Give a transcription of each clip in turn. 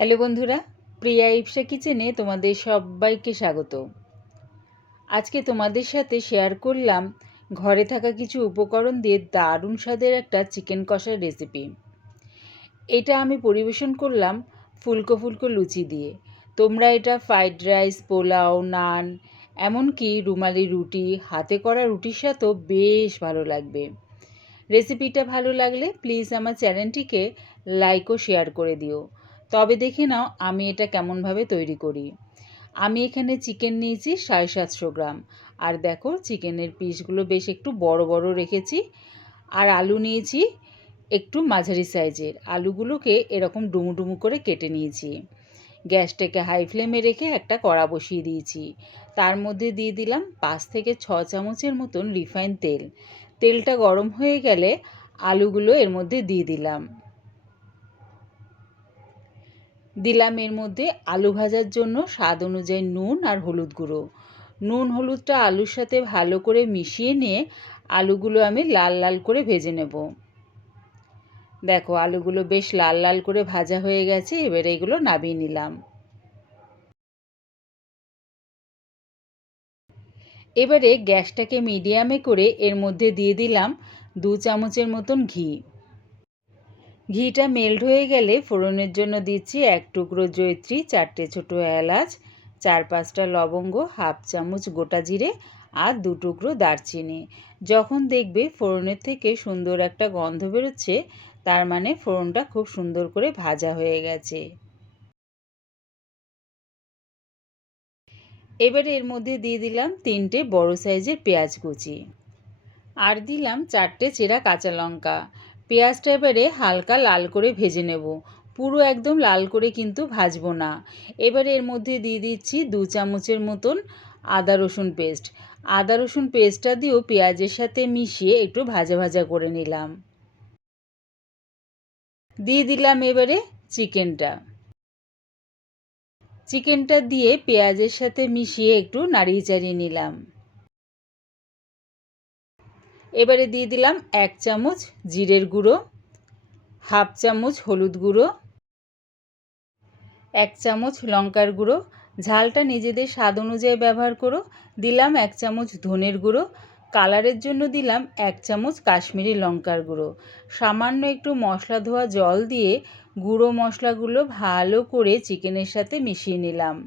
Hello বন্ধুরা, প্রিয়া ইপসা কিচেনে তোমাদের সবাইকে স্বাগত। আজকে তোমাদের সাথে শেয়ার করলাম ঘরে থাকা কিছু উপকরণ দিয়ে দারুণ স্বাদের একটা চিকেন কষার রেসিপি। এটা আমি পরিবেশন করলাম ফুলকো ফুলকো লুচি দিয়ে। তোমরা এটা ফ্রাইড রাইস, পোলাও, নান, এমনকি রুমালি রুটি, হাতে করা রুটির সাথেও বেশ ভালো লাগবে। রেসিপিটা ভালো লাগলে প্লিজ আমার চ্যানেলটিকে লাইক ও শেয়ার করে দিও। তবে দেখে নাও আমি এটা কেমনভাবে তৈরি করি। আমি এখানে চিকেন নিয়েছি 750 গ্রাম। আর দেখো চিকেনের পিসগুলো বেশ একটু বড় বড় রেখেছি। আর আলু নিয়েছি একটু মাঝারি সাইজের। আলুগুলোকে এরকম ডুমু ডুমু করে কেটে নিয়েছি। গ্যাসটাকে হাই ফ্লেমে রেখে একটা কড়া বসিয়ে দিয়েছি। তার মধ্যে দিয়ে দিলাম 5 থেকে 6 চামচের মতন রিফাইন তেল। তেলটা গরম হয়ে গেলে আলুগুলো এর মধ্যে দিয়ে দিলাম। এর মধ্যে আলু ভাজার জন্য স্বাদ অনুযায়ী নুন আর হলুদ গুঁড়ো। নুন হলুদটা আলুর সাথে ভালো করে মিশিয়ে নিয়ে আলুগুলো আমি লাল লাল করে ভেজে নেব। দেখো আলুগুলো বেশ লাল লাল করে ভাজা হয়ে গেছে। এবারে এগুলো নামিয়ে নিলাম। এবারে গ্যাসটাকে মিডিয়ামে করে এর মধ্যে দিয়ে দিলাম 2 চামচের মতন ঘি। ঘিটা মেল্ট হয়ে গেলে ফোড়নের জন্য দিচ্ছি 1 টুকরো জয়িত্রী, 4টে ছোটো এলাচ, 4-5টা লবঙ্গ, হাফ চামচ গোটা জিরে আর 2 টুকরো দারচিনি। যখন দেখবে ফোড়নের থেকে সুন্দর একটা গন্ধ বেরোচ্ছে, তার মানে ফোড়নটা খুব সুন্দর করে ভাজা হয়ে গেছে। এবারে এর মধ্যে দিয়ে দিলাম 3টে বড় সাইজের পেঁয়াজ কুচি আর দিলাম 4টে চেরা কাঁচা লঙ্কা। পেঁয়াজটা এবারে হালকা লাল করে ভেজে নেব। পুরো একদম লাল করে কিন্তু ভাজবো না। এবারে এর মধ্যে দিয়ে দিচ্ছি 2 চামচের মতন আদা রসুন পেস্ট। আদা রসুন পেস্টটা দিয়েও পেঁয়াজের সাথে মিশিয়ে একটু ভাজা ভাজা করে নিলাম। দিয়ে দিলাম এবারে চিকেনটা দিয়ে পেঁয়াজের সাথে মিশিয়ে একটু নাড়িয়ে চাড়িয়ে নিলাম। এবারে দিয়ে দিলাম 1 চামচ জিরের গুঁড়ো, হাফ চামচ হলুদ গুঁড়ো, 1 চামচ লঙ্কার গুঁড়ো। ঝালটা নিজেদের স্বাদ অনুযায়ী ব্যবহার করো। দিলাম 1 চামচ ধনের গুঁড়ো। কালারের জন্য দিলাম 1 চামচ কাশ্মীরি লঙ্কার গুঁড়ো। সামান্য একটু মশলা ধোয়া জল দিয়ে গুঁড়ো মশলাগুলো ভালো করে চিকেনের সাথে মিশিয়ে নিলাম।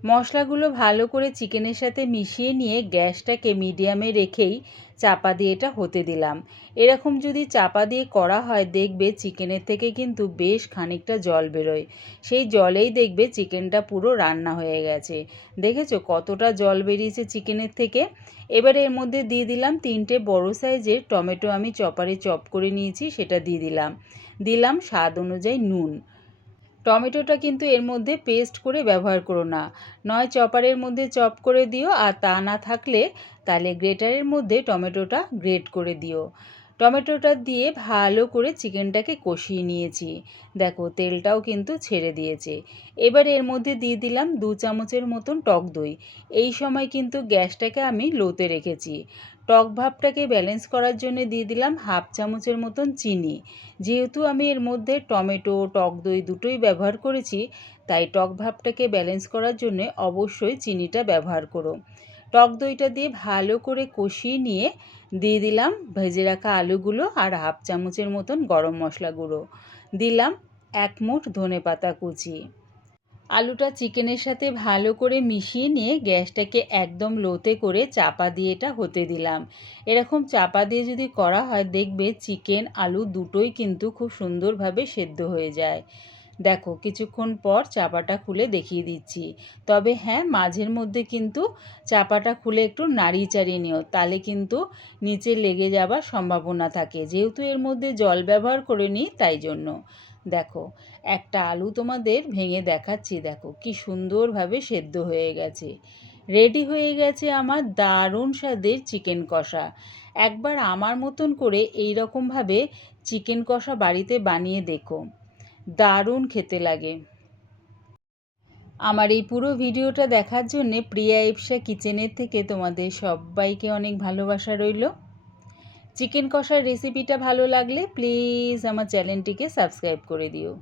মশলাগুলো ভালো করে চিকেনের সাথে মিশিয়ে নিয়ে গ্যাসটাকে মিডিয়ামে রেখেই চাপা দিয়ে এটা হতে দিলাম। এরকম যদি চাপা দিয়ে করা হয় দেখবে চিকেনের থেকে কিন্তু বেশ খানিকটা জল বেরোয়। সেই জলেই দেখবে চিকেনটা পুরো রান্না হয়ে গেছে। দেখেছো কতটা জল বেরিয়েছে চিকেনের থেকে। এবারে এর মধ্যে দিয়ে দিলাম 3টে বড় সাইজের টমেটো, আমি চপারে চপ করে নিয়েছি, সেটা দিয়ে দিলাম স্বাদ অনুযায়ী নুন। টমেটোটা কিন্তু এর মধ্যে পেস্ট করে ব্যবহার করো না, নয় চপারের মধ্যে চপ করে দিও, আর তা না থাকলে তাহলে গ্রেটারের মধ্যে টমেটোটা গ্রেট করে দিও। টমেটোটা দিয়ে ভালো করে চিকেনটাকে কষিয়ে নিয়েছি। দেখো তেলটাও কিন্তু ছেড়ে দিয়েছে। এবার এর মধ্যে দিয়ে দিলাম 2 চামচের মতন টক দই। এই সময় কিন্তু গ্যাসটাকে আমি লোতে রেখেছি। টক ভাবটাকে ব্যালেন্স করার জন্য দিয়ে দিলাম হাফ চামচের মতন চিনি। যেহেতু আমি এর মধ্যে টমেটো, টক দই দুটোই ব্যবহার করেছি, তাই টক ভাবটাকে ব্যালেন্স করার জন্য অবশ্যই চিনিটা ব্যবহার করো। টক দইটা দিয়ে ভালো করে কষিয়ে নিয়ে দিয়ে দিলাম ভেজে রাখা আলুগুলো আর হাফ চামচের মতন গরম মশলা গুঁড়ো। দিলাম 1 মুঠ ধনেপাতা কুচি। আলুটা চিকেনের সাথে ভালো করে মিশিয়ে নিয়ে গ্যাসটাকে একদম লোতে করে চাপা দিয়ে এটা হতে দিলাম। এরকম চাপা দিয়ে যদি করা হয় দেখবে চিকেন আলু দুটোই কিন্তু খুব সুন্দরভাবে সেদ্ধ হয়ে যায়। দেখো কিছুক্ষণ পর চাপাটা খুলে দেখিয়ে দিচ্ছি। তবে হ্যাঁ, মাঝের মধ্যে কিন্তু চাপাটা খুলে একটু নাড়িয়ে চাড়িয়ে নিও, তাহলে কিন্তু নিচে লেগে যাবার সম্ভাবনা থাকে, যেহেতু এর মধ্যে জল ব্যবহার করে নিই তাই জন্য। দেখো একটা আলু তোমাদের ভেঙে দেখাচ্ছি, দেখো কি সুন্দরভাবে সেদ্ধ হয়ে গেছে। রেডি হয়ে গেছে আমার দারুণ স্বাদের চিকেন কষা। একবার আমার মতন করে এই রকমভাবে চিকেন কষা বাড়িতে বানিয়ে দেখো, দারুণ খেতে লাগে। আমার এই পুরো ভিডিওটা দেখার জন্যে প্রিয়া ইপসা কিচেনের থেকে তোমাদের সবাইকে অনেক ভালোবাসা রইল। চিকেন কষার রেসিপিটা ভালো লাগলে প্লিজ আমার চ্যানেলটিকে সাবস্ক্রাইব করে দিও।